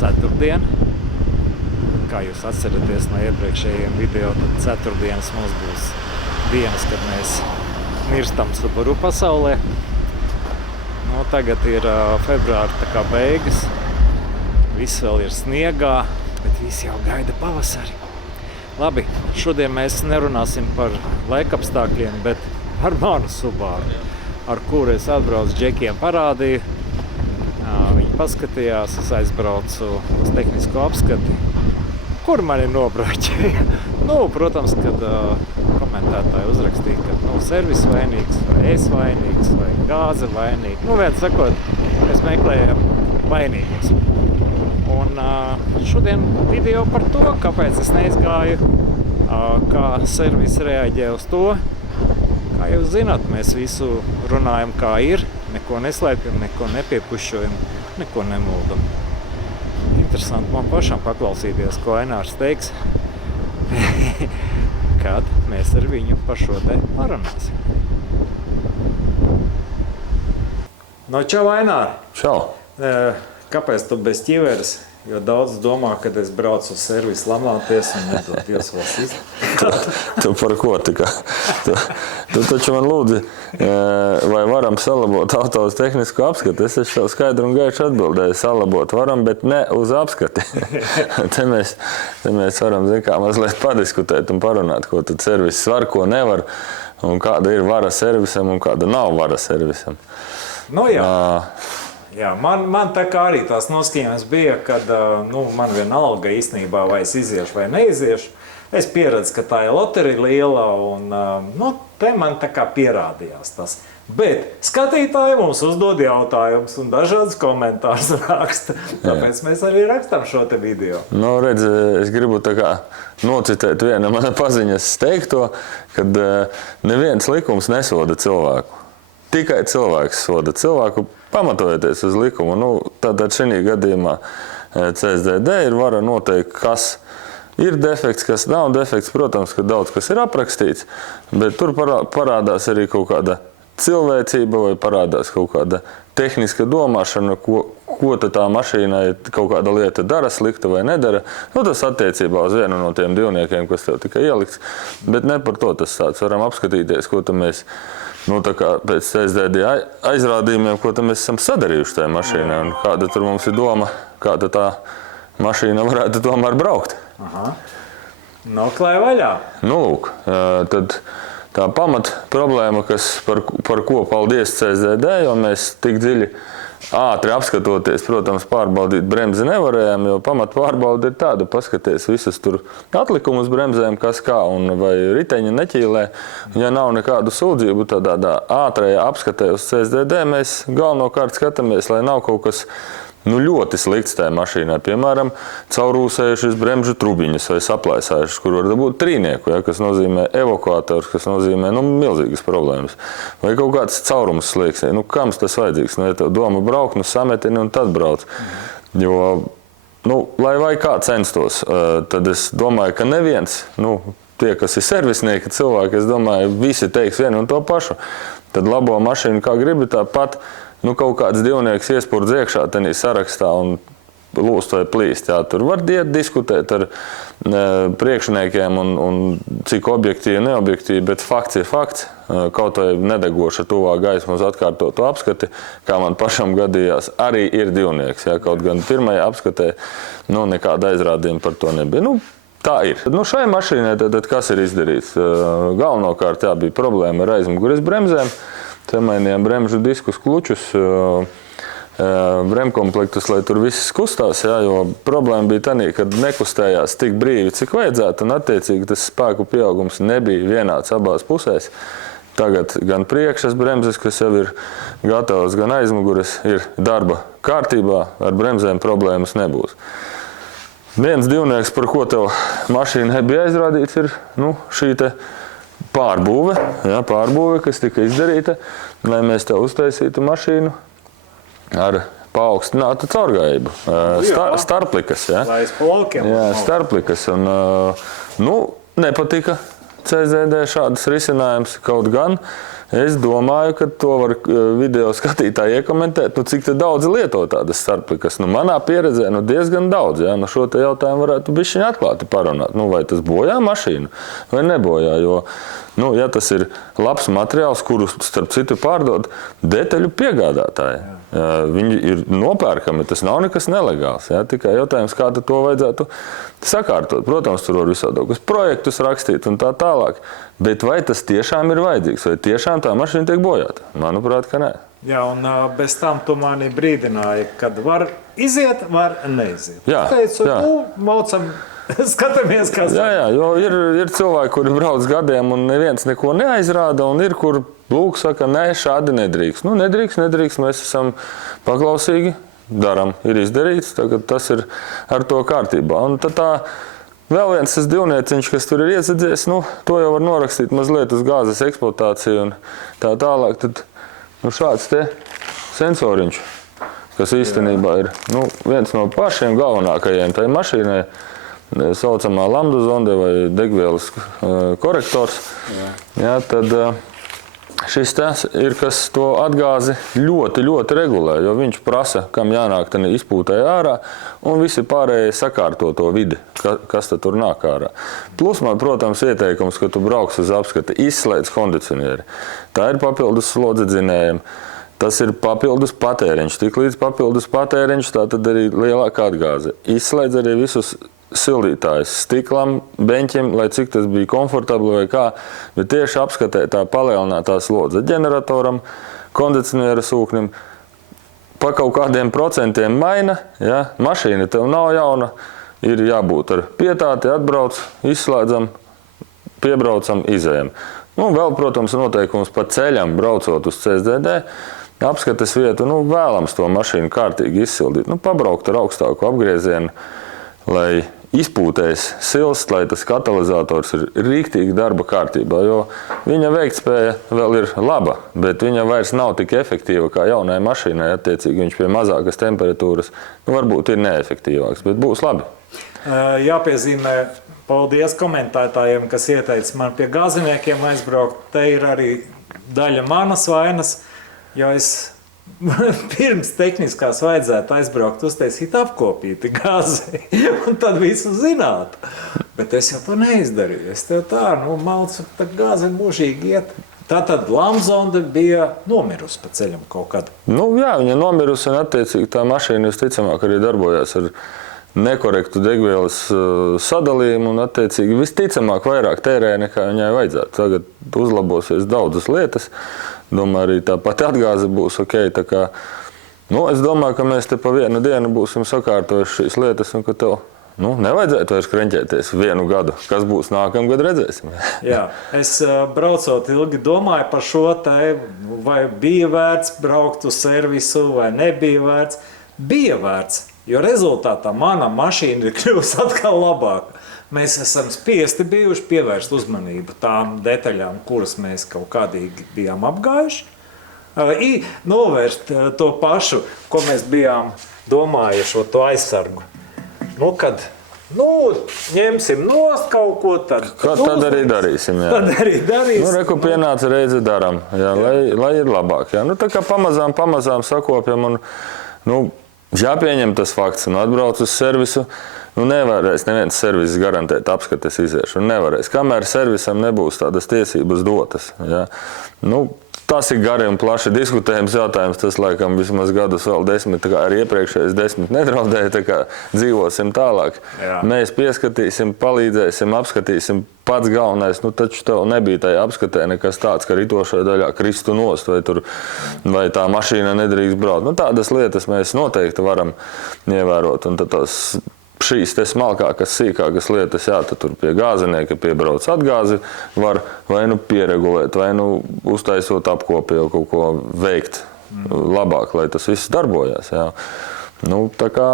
ceturtdiena. Kā jūs atceraties no iepriekšējiem video, tad ceturtdienas mums būs dienas, kad mēs mirstam Subaru pasaulē. Tagad ir februāra tā kā beigas. Viss vēl ir sniegā, bet visi jau gaida pavasari. Labi, šodien mēs nerunāsim par laikapstākļiem, bet par manu Subaru, ar kuru es atbraucu džekiem parādīju. Viņi paskatījās, es aizbraucu uz tehnisko apskati, kur mani nobraķēja. Protams, kad komentētāji uzrakstīja, ka servis vainīgs, vai es vainīgs, vai gāze vainīga. Viens sakot, mēs meklējam vainīgos. Un šodien video par to, kāpēc es neizgāju, kā servis reaģē uz to. Kā jūs zināt, mēs visu runājam kā ir, neko neslēpjam, neko nepiepušojam, neko nemuldam. Interesanti man pašam paklausīties, ko Ainārs teiks, kad mēs ar viņu par šo te parunāsim. Čau, Ainār! Čau! Kāpēc tu bez ķiveres? Jo daudz domā, kad es braucu uz servisu lamāties un nedod Dievs vēl sist. Tu par ko? Tu taču man lūdzi, vai varam salabot autos tehnisko apskati. Es taču skaidru un gaišu atbildēju, salabot varam, bet ne uz apskati. Te mēs varam, mazliet padiskutēt un parunāt, ko tad servis var, ko nevar, un kāda ir vara servisam un kāda nav vara servisam. Jā, man tā kā arī tās noskaņojums bija, kad man vienalga īstenībā, vai es iziešu vai neiziešu. Es pieredzu, ka tā ir loterija liela un te man tā kā pierādījās tas. Bet skatītāji mums uzdod jautājumus un dažādas komentārus raksta. Tāpēc mēs arī rakstām šo te video. Redz, es gribu tā kā nocitēt viena mana paziņas teikto, kad neviens likums nesoda cilvēku. Tikai cilvēks soda cilvēku, pamatojoties uz likumu. Tātad šī gadījumā CSDD ir vara noteikt, kas ir defekts, kas nav defekts. Protams, ka daudz kas ir aprakstīts, bet tur parādās arī kaut kāda cilvēcība vai parādās kaut kāda tehniska domāšana, ko tā mašīnai kaut kāda lieta dara, slikta vai nedara. Tas attiecībā uz vienu no tiem divniekiem, kas tev tikai ielikts, bet ne par to tas tāds. Varam apskatīties, ko mēs tā kā pēc CSDD aizrādījumiem, ko mēs esam sadarījuši tajā mašīnā un kāda tur mums ir doma, kāda tā mašīna varētu tomēr braukt. Klāj vaļā! Lūk, tad tā pamat problēma, par ko paldies CSDD, jo mēs tik dziļi ātri apskatoties, protams, pārbaudīt bremzi nevarējām, jo pamat pārbauda ir tāda, paskaties visus tur atlikumus bremzēm, kas kā, un vai riteņi neķīlē. Ja nav nekādu sūdzību, tādā ātrajā apskatē uz CSDD mēs galvenokārt skatāmies, lai nav kaut kas ļoti slikts tajā mašīnā. Piemēram, caurūsējušas bremžu trubiņas vai saplaisājušas, kur var dabūt trīnieku, kas nozīmē evakuators, kas nozīmē milzīgas problēmas. Vai kaut kāds caurums slieksnī. Kams tas vajadzīgs? Ja tev doma braukt, sametini un tad brauc. Jo, lai vai kā censtos, tad es domāju, ka neviens, tie, kas ir servisnieki cilvēki, es domāju, visi teiks vienu un to pašu. Tad labo mašīnu kā gribi, tāpat kaut kāds divnieks iespurdz iekšā tenī sarakstā un lūst vai plīst. Tur var diskutēt ar priekšniekiem un cik objektīvi, neobjektīvi, bet fakts ir fakts. Kaut vai nedegoša tuvā gaisma uz atkārtotu apskati, kā man pašam gadījās, arī ir divnieks. Kaut gan pirmajā apskatē nekāda aizrādījuma par to nebija. Tā ir. Šai mašīnai tad kas ir izdarīts? Galvenokārt bija problēma ar aizmugures bremzēm. Te mainījām bremžu diskus, klučus, bremkomplektus, lai tur viss kustās, jo problēma bija tā, kad nekustējās tik brīvi, cik vajadzētu, un attiecīgi tas spēku pieaugums nebija vienāds abās pusēs. Tagad gan priekšas bremzes, kas jau ir gatavas, gan aizmugures ir darba kārtībā, ar bremzēm problēmas nebūs. Viens divnieks, par ko tev mašīnai bija aizrādīts, ir šī te pārbūve, kas tika izdarīta, lai mēs tev uztaisītu mašīnu ar paaugstinātu caurgājību. Starplikas. Lai es pa laukiem. Starplikas. Un, nepatika. CZD šādas risinājums, kaut gan es domāju, ka to var video skatītāji iekomentēt, cik te daudz lieto tādas starplikas. Manā pieredzē diezgan daudz. Ja? Šo te jautājumu varētu bišķiņ atklāti parunāt. Vai tas bojā mašīnu vai nebojā? Jo, ja tas ir labs materiāls, kuru starp citu pārdod detaļu piegādātāji. Viņi ir nopērkami, tas nav nekas nelegāls. Ja? Tikai jautājums, kā to vajadzētu sakārtot. Protams, tur var visādākus projektus rakstīt un tā tālāk. Bet vai tas tiešām ir vajadzīgs? Vai tiešām tā mašīna tiek bojāta? Manuprāt, ka nē. Jā, un bez tam tu mani brīdināji, kad var iziet, var neiziet. Jā, teicu, jā. Maucam, skatāmies, kas Jā, jo ir cilvēki, kuri brauc gadiem un neviens neko neaizrāda, un ir, kur lūk saka, nē, šādi nedrīkst. Nedrīkst, mēs esam paklausīgi, daram, ir izdarīts, tagad tas ir ar to kārtībā. Un tad tā vēl viens tas divnieciņš, kas tur ir iesadzies, to jau var norakstīt mazliet uz gāzes eksploatāciju un tā tālāk. Tad šāds te sensoriņš, kas īstenībā ir viens no pašiem galvenākajiem tai mašīnai, saucamā lambda zonde vai degvielas korektors. Jā, tad šis tas ir, kas to atgāzi ļoti, ļoti regulē, jo viņš prasa, kam jānāk tad izpūtē ārā, un visi pārējie sakārto to vidi, kas tad tur nāk ārā. Plus man, protams, ieteikums, ka tu brauks uz apskati, izslēdz kondicionieri. Tā ir papildus slodzedzinējiem. Tas ir papildus patēriņš. Tik līdz papildus patēriņš, tā tad arī lielāka atgāze. Izslēdz arī visus sildītājs stiklam, beņķim, lai cik tas bija komfortabli vai kā, bet tieši apskatē tā palielinātā slodze ģeneratoram, kondicioniera sūknim, pa kaut kādiem procentiem maina, ja, mašīna tev nav jauna, ir jābūt ar pietāti, atbrauc, izslēdzam, piebraucam, izējam. Vēl, protams, noteikums pa ceļam, braucot uz CSDD, apskates vietu, vēlams to mašīnu kārtīgi izsildīt, pabraukt ar augstāku apgriezienu, lai izpūtējs silst, lai tas katalizators ir rīktīgi darba kārtībā, jo viņa veiktspēja vēl ir laba, bet viņa vairs nav tik efektīva kā jaunai mašīnai, attiecīgi viņš pie mazākas temperatūras, varbūt ir neefektīvāks, bet būs labi. Jāpiezīmē, paldies komentētājiem, kas ieteica man pie gāziniekiem aizbraukt. Te ir arī daļa manas vainas, jo es pirms tehniskās vajadzētu aizbraukt, uztaisīt apkopīti gāzi, un tad visu zinātu. Bet es jau to neizdarīju. Es tev tā, malcu, tā gāze mūžīgi iet. Tātad Lamzonde bija nomirusi pa ceļam kaut kad. Jā, viņa nomirusi, un attiecīgi tā mašīna visticamāk arī darbojās ar nekorektu degvielas sadalījumu, un attiecīgi visticamāk vairāk tērēja nekā viņai vajadzētu. Tagad uzlabosies daudzas lietas. Domāju, arī tā pati atgāze būs ok. Tā kā, es domāju, ka mēs te pa vienu dienu būsim sakārtojuši šīs lietas, un ka tev nevajadzētu vairs kreņķēties vienu gadu. Kas būs nākamgad, redzēsim. Jā, es braucot ilgi domāju par šo te, vai bija vērts braukt uz servisu, vai nebija vērts. Bija vērts, jo rezultātā mana mašīna ir kļuvusi atkal labāka. Mēs esam spiesti bijuši pievērst uzmanību tām detaļām, kuras mēs kaut kādīgi bijām apgājuši. Novērst to pašu, ko mēs bijām domājuši, to aizsargu. Kad ņemsim nost kaut ko, tad arī darīsim. Jā. Tad arī darīsim. Reku pienāca reize daram, jā, lai ir labāk. Jā. Tā kā pamazām sakopjam un jāpieņem tas fakts un atbrauc uz servisu. Nevarēs neviens servis garantēt apskates iziešanu. Nevarēs. Kamēr servisam nebūs tādas tiesības dotas. Ja? Tas ir gari un plaši diskutējums jautājums. Tas, laikam, vismaz gadus vēl 10, tā kā arī iepriekšējais 10 nedraudēja, tā kā dzīvosim tālāk. Jā. Mēs pieskatīsim, palīdzēsim, apskatīsim. Pats galvenais, taču tev nebija tajā apskatē nekas tāds, ka ritošajā daļā kristu nost vai tā mašīna nedrīkst braukt. Tādas lietas mēs noteikti varam ievērot. Un tad šīs te smalkākas, sīkākas lietas, tad tur pie gāzinieka piebrauc atgāzi, var vai pieregulēt, vai uztaisot apkopi jau kaut ko veikt labāk, lai tas viss darbojās. Jā. Tā kā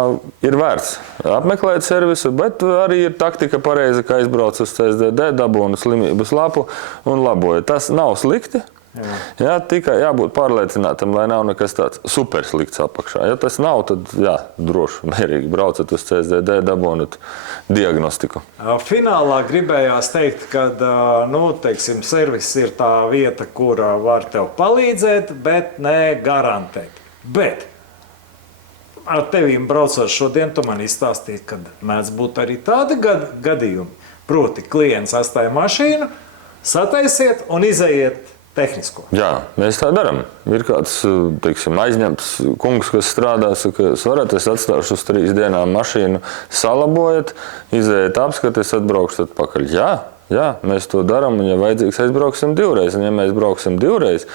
ir vērts apmeklēt servisu, bet arī ir taktika pareiza, ka aizbrauc uz CSDD, dabūna slimības lapu un laboja. Tas nav slikti, Jā, tikai jābūt pārliecinātam, lai nav nekas tāds super slikts apakšā. Ja tas nav, tad jā, droši, mierīgi braucat uz CSDD, dabūnat diagnostiku. Finālā gribējās teikt, ka teiksim, servis ir tā vieta, kura var tev palīdzēt, bet ne garantēt. Bet ar tevīm braucot šodien, tu man izstāstīji, ka mēdz būt arī tādi gadījumi. Proti, klients atstāja mašīnu, sataisiet un izejiet tehnisko. Jā, mēs tā darām. Ir kāds, teiksim, aizņemts kungs, kas strādā, saka, es atstāšu uz 3 dienām mašīnu, salabojat, izejiet apskati, es atbraukšu atpakaļ. Jā, mēs to darām, un ja vajadzīgs, aizbrauksim 2 reizes. Un ja mēs brauksim 2 reizes,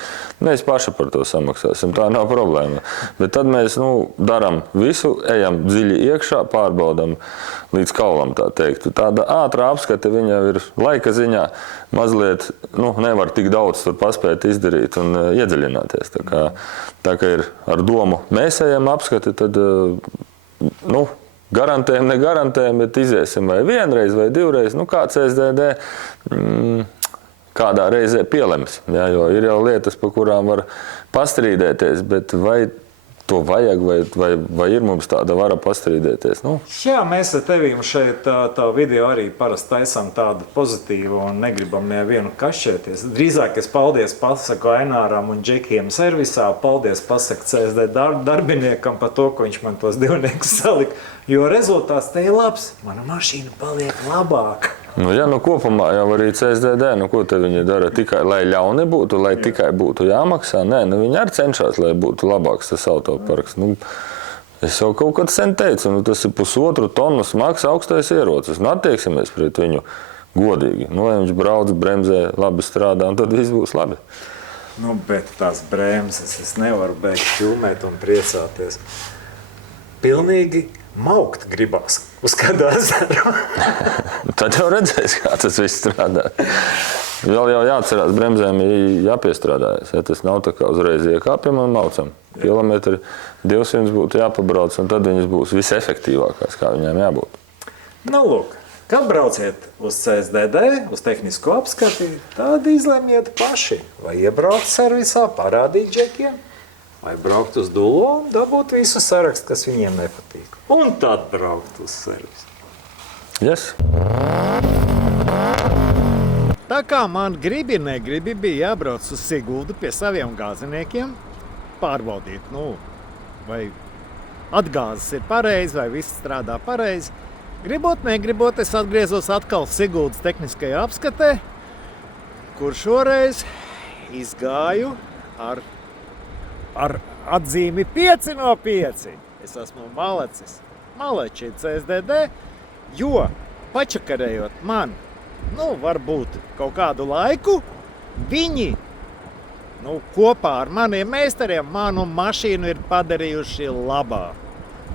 mēs paši par to samaksāsim. Tā nav problēma. Bet tad mēs darām visu, ejam dziļi iekšā, pārbaudam līdz kaulam, tā teikt. Tāda ātrā apskate, viņa ir laika ziņā mazliet, nevar tik daudz tur paspēt izdarīt un iedziļināties. Tā kā ir ar domu, mēs ejam apskati, tad, garantējam, negarantējam, bet iziesim vai 1 reizi vai 2 reizes. Kā CSDD kādā reizē pielems. Jā, jo ir jau lietas, pa kurām var pastrīdēties, bet vai to vajag, vai ir mums tāda vara pastrīdēties? Jā, mēs ar tevīm šeit tā video arī parasti taisām tādu pozitīvu un negribam nevienu kašķēties. Drīzāk es paldies pasaku Aināram un Džekiem servisā, paldies pasaku CSD darbiniekam par to, ka viņš man tos 2 salika, jo rezultāts te ir labs, mana mašīna paliek labāka. Kopumā jau arī CSDD, ko te viņi dara? Tikai, lai ļauni būtu, lai tikai būtu jāmaksā? Nē, viņi arī cenšas, lai būtu labāks tas autoparks. Es jau kaut kad sen teicu, tas ir 1,5 tonu smags augstais ierocis. Attieksimies pret viņu godīgi. Lai viņš brauc, bremzē, labi strādā, un tad viss būs labi. Bet tās bremzes es nevaru beigt filmēt un priecāties. Pilnīgi maukt gribās uz kādu ezeru. Tad jau redzēs, kā tas viss strādā. Vēl jau jāatcerās, bremzēm jāpiestrādājas. Ja tas nav tā kā uzreiz iekāpjam un maucam. Kilometri 200 būtu jāpabrauc, un tad viņas būs visefektīvākās, kā viņām jābūt. Lūk, kad brauciet uz CSDD, uz tehnisko apskati, tad izlemiet paši. Vai iebraukt servisā, parādīt Džekiem, vai braukt uz Dulo un dabūt visu sarakstu, kas viņiem nepatīk. Un tad braukt uz servisu. Yes. Tā kā man negribi bija jābrauc uz Siguldu pie saviem gāziniekiem, pārbaudīt, vai atgāzes ir pareizi, vai viss strādā pareizi. Gribot, negribot, es atgriezos atkal Siguldas tehniskajā apskatē, kur šoreiz izgāju ar atzīmi 5 no 5. Es esmu malacis, malači CSDD, jo pačakarējot man, varbūt kaut kādu laiku, viņi kopā ar maniem meistariem manu mašīnu ir padarījuši labā.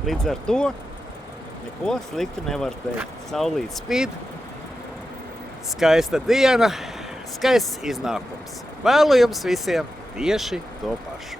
Līdz ar to neko sliktu nevar teikt. Saulīt spīd, skaista diena, skaists iznākums. Vēlu jums visiem tieši to pašu.